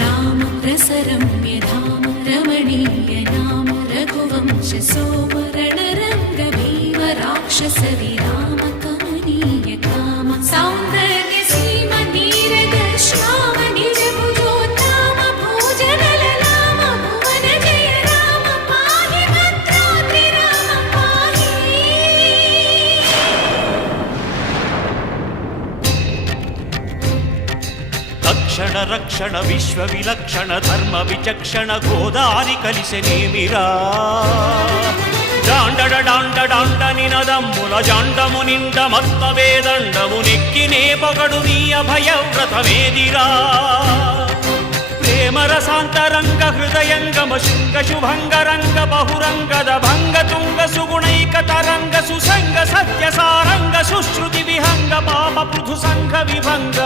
राम प्रसरम्य धाम रमणीय नाम रघुवंश सोम रणरंग भीम राक्षस विराम कमनीय काम सौंदर्य सीम नीरद श्याम निज भुजोत्तम भोजनल राम भुवन जय राम पाहि भद्राद्रि राम पाहि। तक्षण रक्षण विश्व विलक्षण धर्म विचक्षण गोदारि कलिसेनेमिरा डांडड डांड डांड निनदम्मुल जांडमु निंड मत्त वेदंडमु नेक्किने पगडु नी अभय व्रतमेदिरा प्रेम रसांतरंग हृदयंगम शुंग शुभंग रंग बहुरंगद भंग तुंग सुगुणैक तरंग सुसंग सत्य सारंग सुश्रुति विहंग पाप पृथु संघ विभंग